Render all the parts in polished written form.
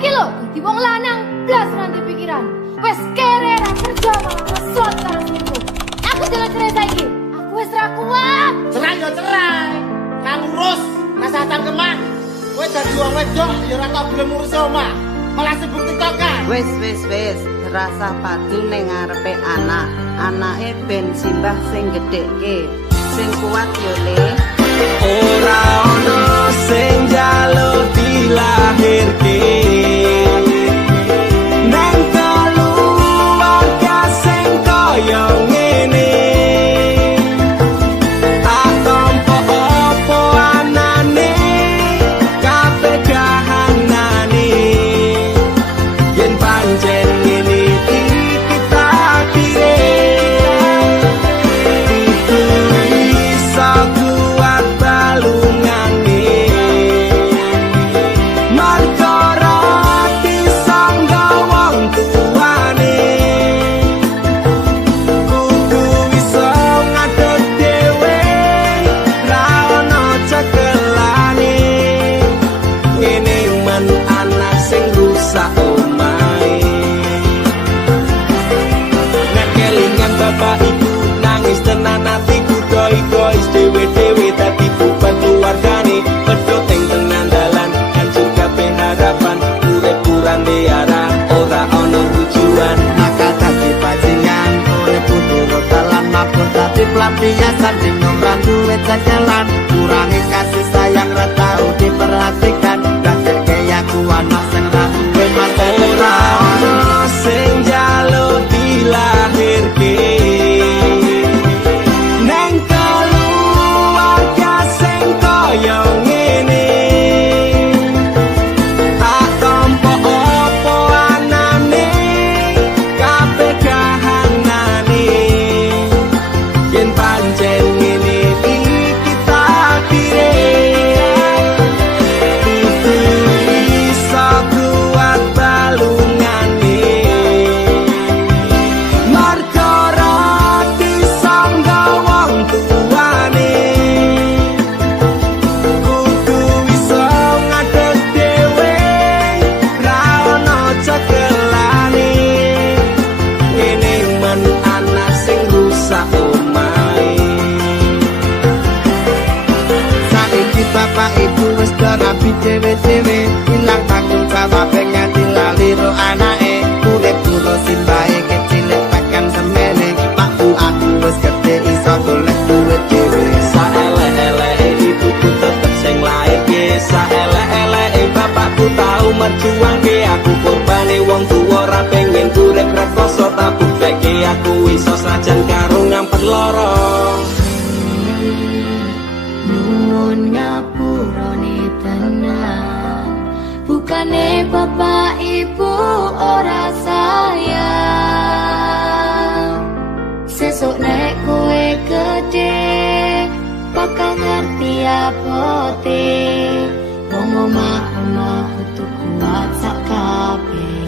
iki lho dadi wong lanang blas nanti pikiran. Wes kere ra kerja malah ngesot karo selingkuh. Aku jalan cerai saiki. Aku wis ra kuat. Cerai yo cerai. Kang urus rasa tangkeman. Kowe dadi wong wedok ya ora tau gelem ngurus omah. Malah sibuk tiktokan. Wis, rasa padu ning ngarepe anak. Anake ben simbah sing gedhekke. Sing kuat yo Le. Ora ono sing njaluk dilahirke. Nang keluarga sing kaya ngene. Tak tampa apa anane, kabeh kahanane. Yen pancen ngene iki takdire. Itu iso kuat balungane. Marga rati sangga wong tuane. Kudu iso ngadeg dhewe, ra ono cekelane. Ngene men anak sing rusak omahe. Nek kelingan bapak ibu nangis tenan atiku gois dewe-dewe dadi beban keluargane. Pedhot ing tengah dalan hancur kabeh harapan. Urip kurang diarah ora ono tujuan. Nakal dadi bajingan, urip turut dalan mabuk dadi pelampiasan sing nomran duwe jalan. Kurangi kasih sayang ra tau diperhatikan. Dadeke aku anak sing ra duwe masa Ora ono sing njaluk dilahirke. Nang keluarga sing kaya ngene. Tak tampa apa anane, kabeh kahanane. Yen pancen ngene iki takdire. Kudu iso kuat balungane. Marga rati sangga wong tuane. Kudu iso ngadeg dhewe, ra ono cekelane. Ngene men anak sing rusak omahe. saiki bapak ibu wis rapi dhewe-dhewe. Ilang tanggung jawab nganti lali ro anake. Urip kula simbahe kecilik tekan semene. Pakku aku wis gedhe iso golek duit dhewe. Saelek-eleke ibuku tetep sing lairke. Saelek-eleke bapakku tau merjuangke. Aku korbane wong tuwa ra pengen urip rekoso. Tak bukteke aku iso sajan karo ngampet lara. Nuwun ngapurane tenan. Bukane bapak ibu ora sayang. Sesuk nek kowe gede bakal ngerti apote. Wong omah-omah kudu kuat sak kabeh.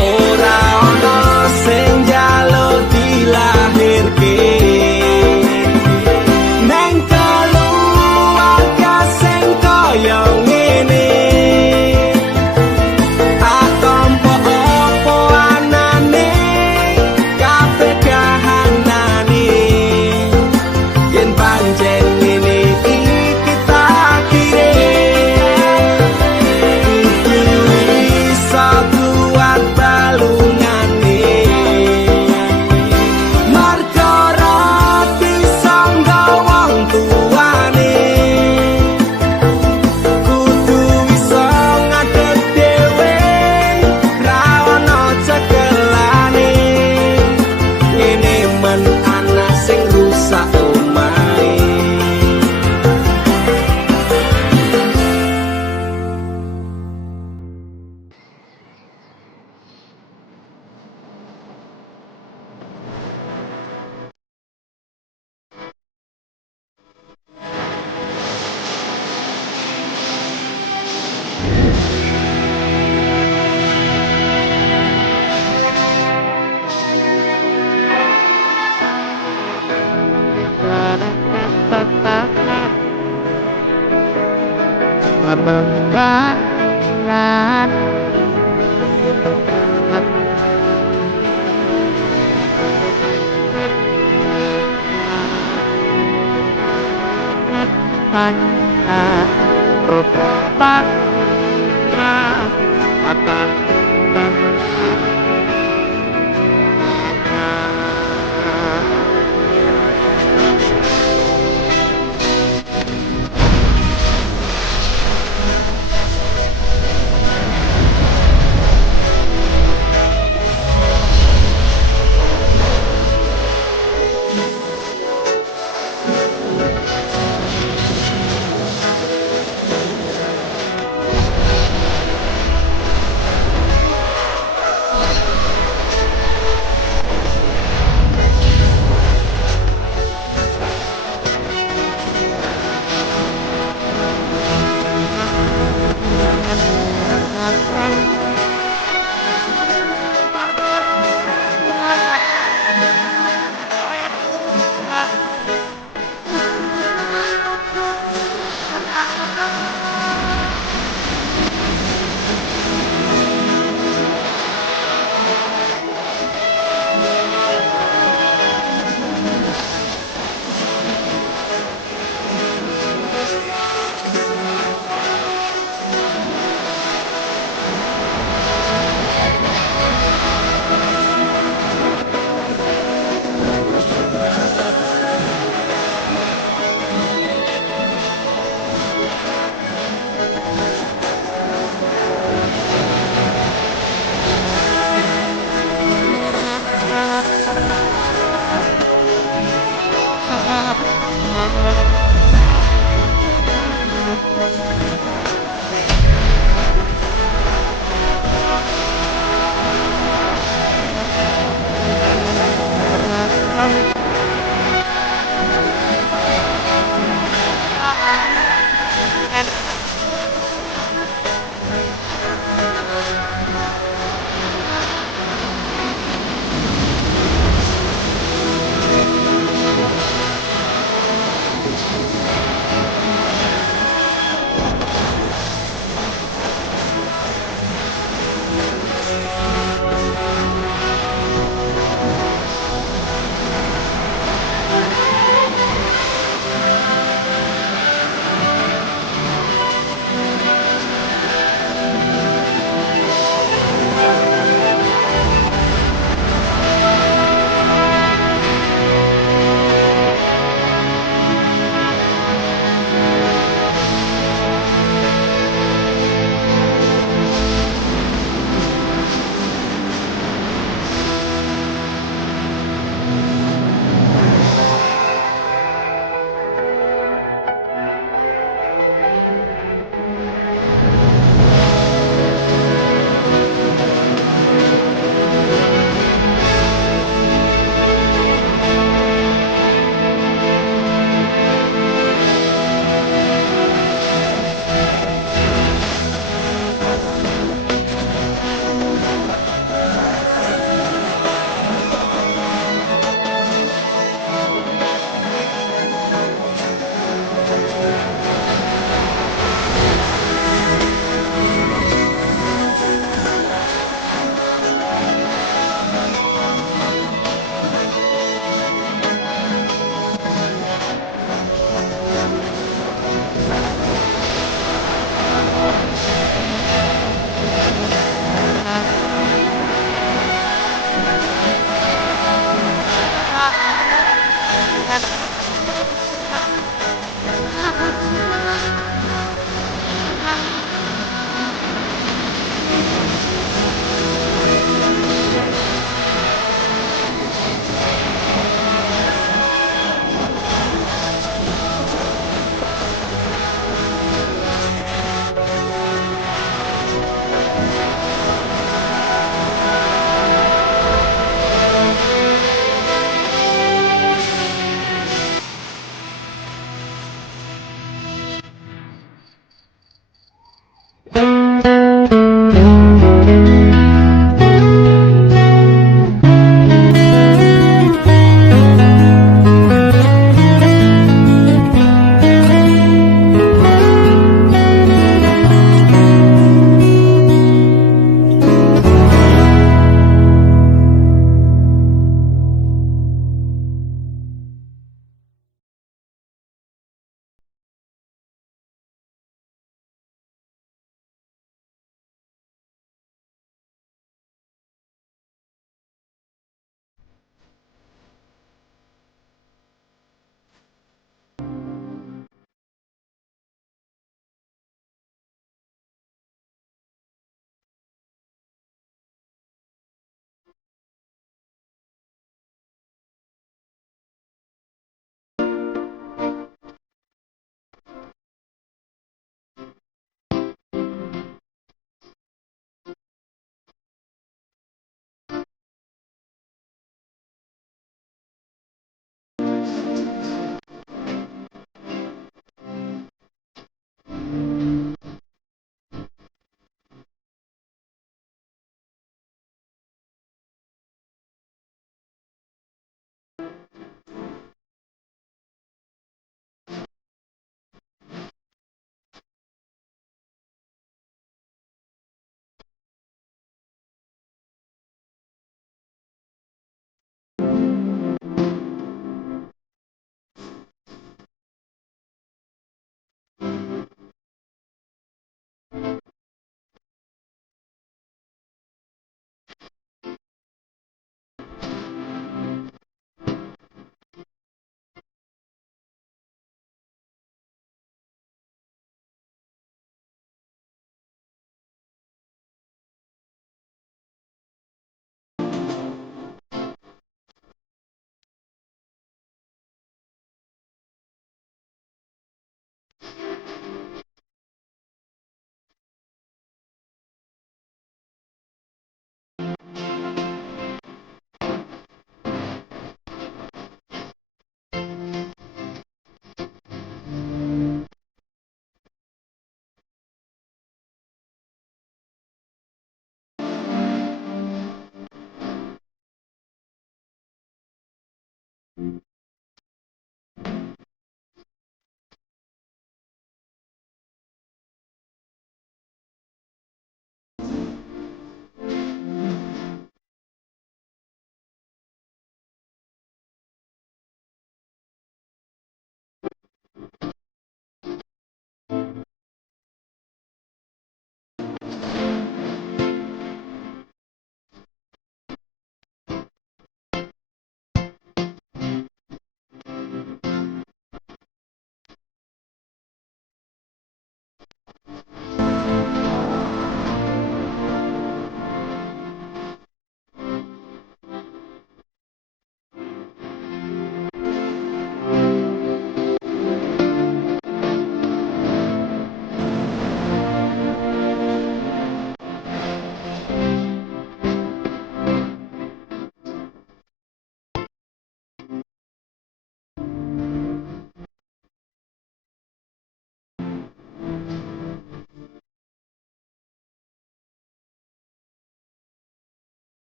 Ora ono sing njaluk dilahirke. Nang keluarga sing kaya ngene. Tak tampa apa anane, kabeh kahanane. Yen pancen ngene iki takdire. Kudu iso kuat balungane. Marga rati sangga wong tuane. Kudu iso ngadeg dhewe, ra ono cekelane. Ngene men anak sing rusak omahe. Bye.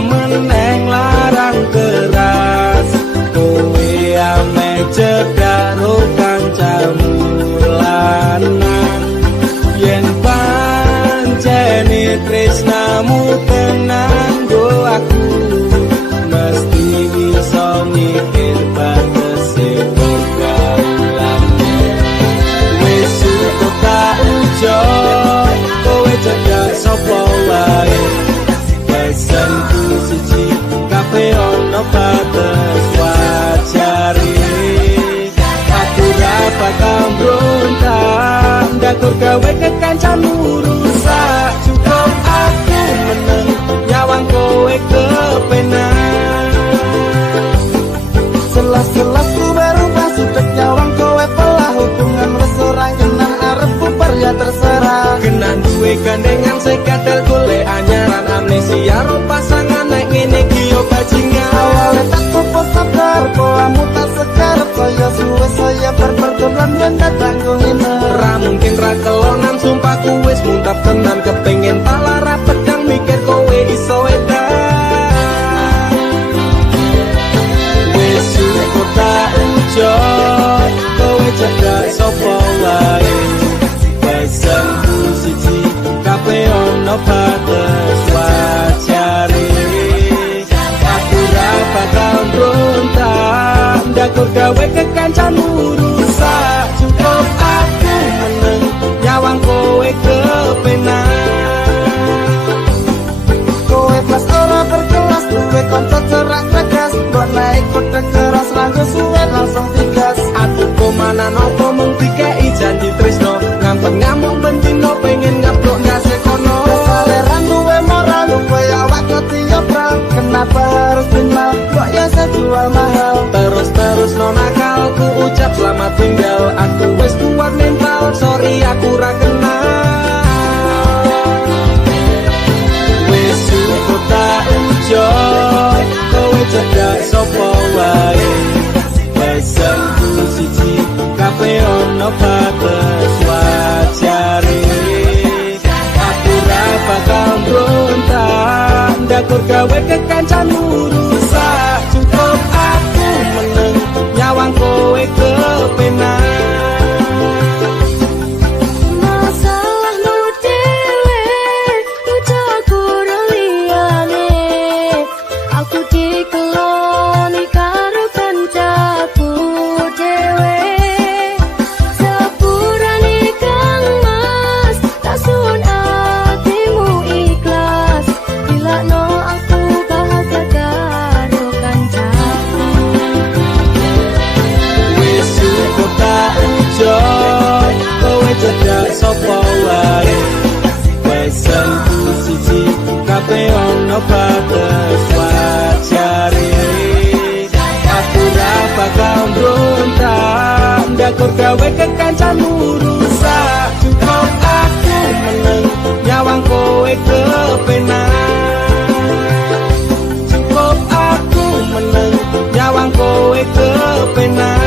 meneng larang keras kowe ame cedak ro kancamu lanang yen pancene tresnamu tenan go aku mesti iso mikir batese pergaulan wis cukup tak ujo kowe cedak sapa wae pesanku siji kafe ono batas wajari aku dapat kambrontak ndakur gawe kekancamu rusak cukup aku meneng nyawang kowe kepenak selas-selas ku berubah sudah nyawang kowe pelah hubungan resorang kenang arep bubar ya terserah kenan duwe gandengan sekadal golek anyaran amnesia ro pasangan nek ngene iki yo bajingan awalnya tak kupu sabar poamu tak sekarep saya suwe saya berperdolan yang datang kuhina ra mungkin ra kelonan sumpah ku wis muntap tenan kepengin tak lara pedang mikir kowe iso edan wis cukup tak ujo kowe cedak sapa wae pesanku siji kafe ono batas wajari aku ra bakal brontak ndakur gawe kekancamu rusak cukup aku meneng nyawang kowe kepenak kowe pas ora berkelas duwe kanca cerak tegas mbok naik kode keras ranggo suwe langsung tigas aku komana nopo mung dikei janji tresno ngampet ngamuk bentino pengen ngablok ngase kono kesaleran duwe moral duwe awak ketiopral kenapa harus kenal kok ya sejual mahal terus no nakal ku ucap selamat tinggal aku wis kuat mental sorry aku ra kenal wis cukup tak ujo kowe cedak sapa wae pesanku siji kafe ono batas wajari aku ra bakal brontak ndakur gawe kekancamu rusak cukup aku meneng nyawang kowe kepenak masalahmu dewe ucaku liyane aku dikeloni karo kancaku dewe sepurane kang mas tak sun atimu ikhlas bila no aku bahagia karo kancaku wis cukup tak ujo kowe cedak sapa wae pesanku siji kafe ono batas wajari aku ra bakal brontak ndakur gawe kekancamu rusak cukup aku meneng nyawang kowe kepenak cukup aku meneng nyawang kowe kepenak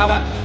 awak.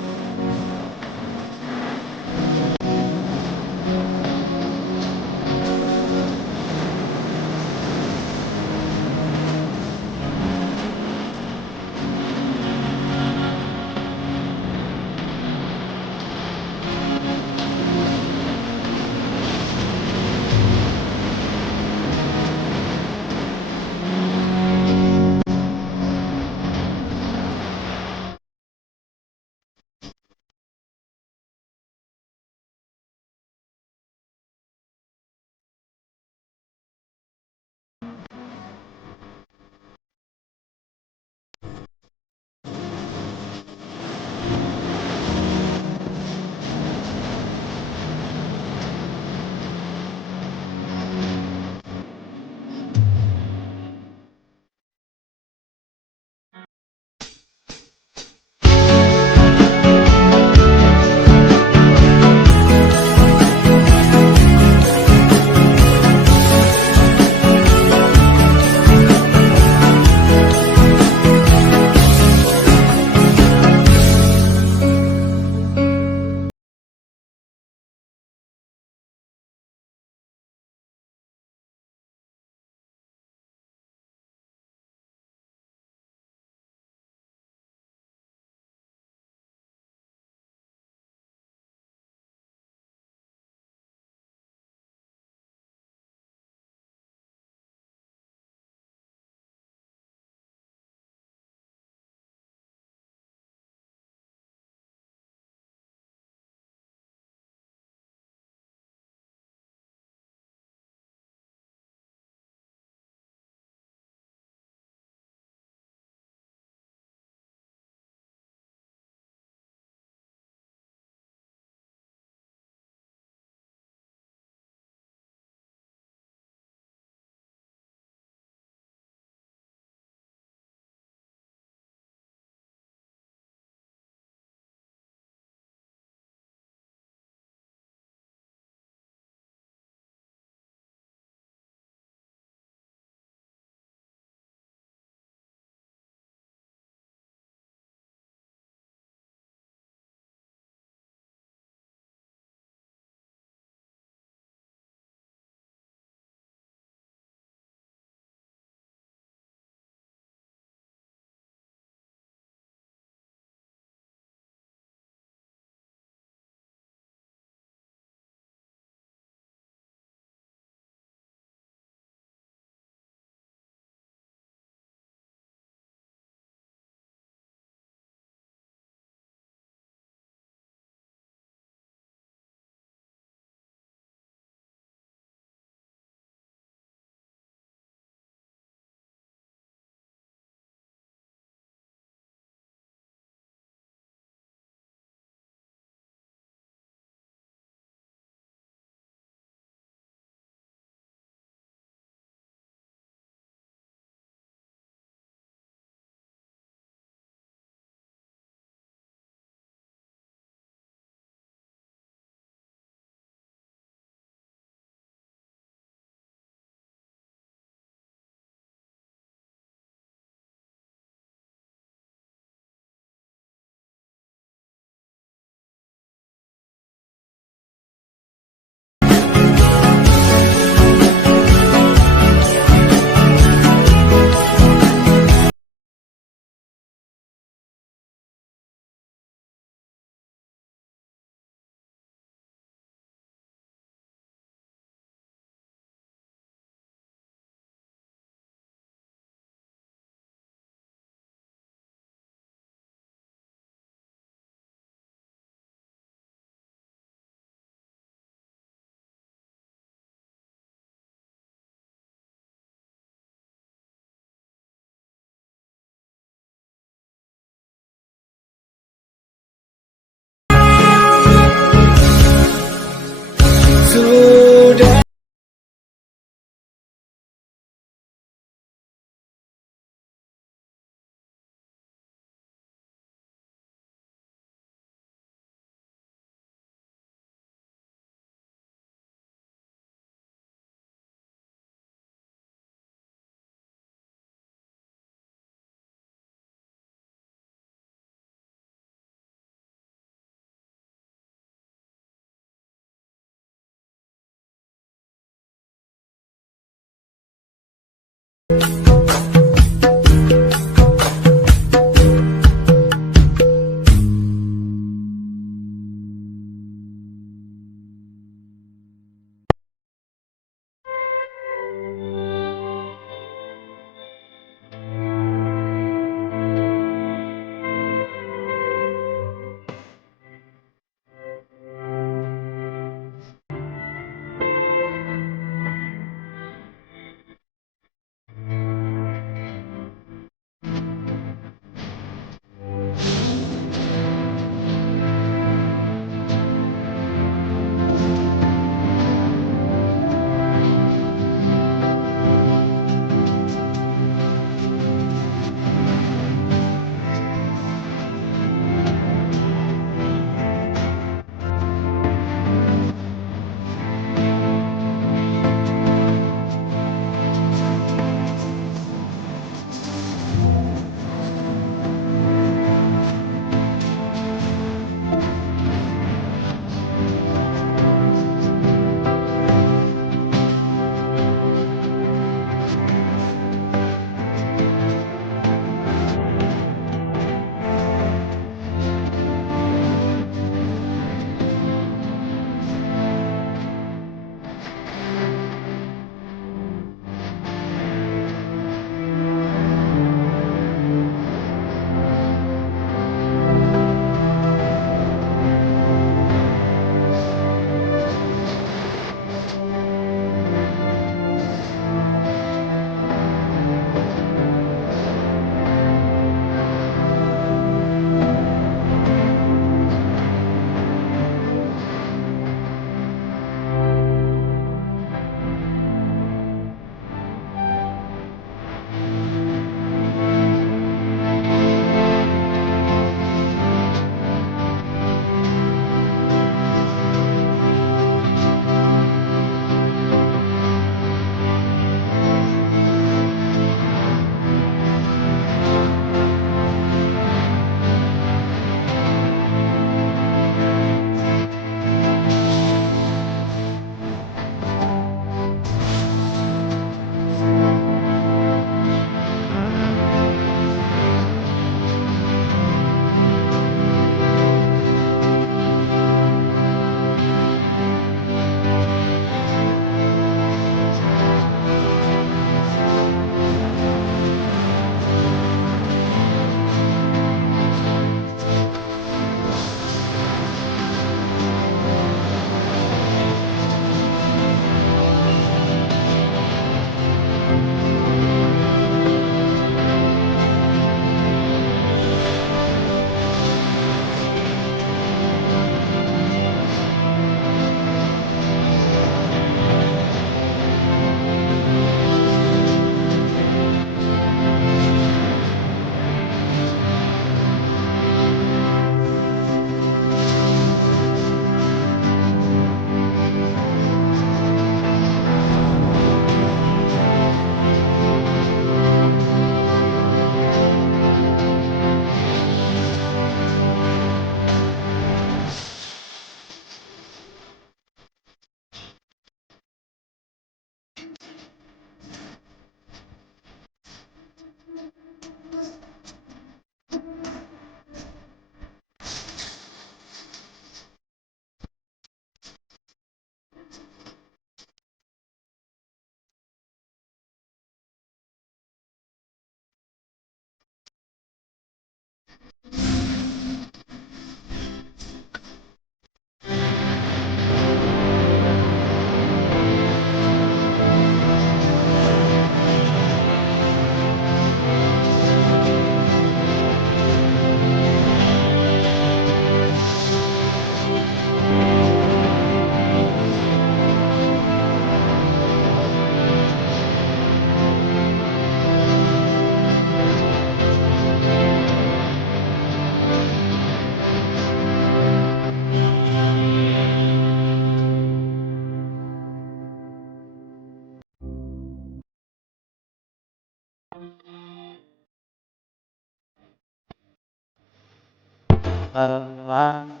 la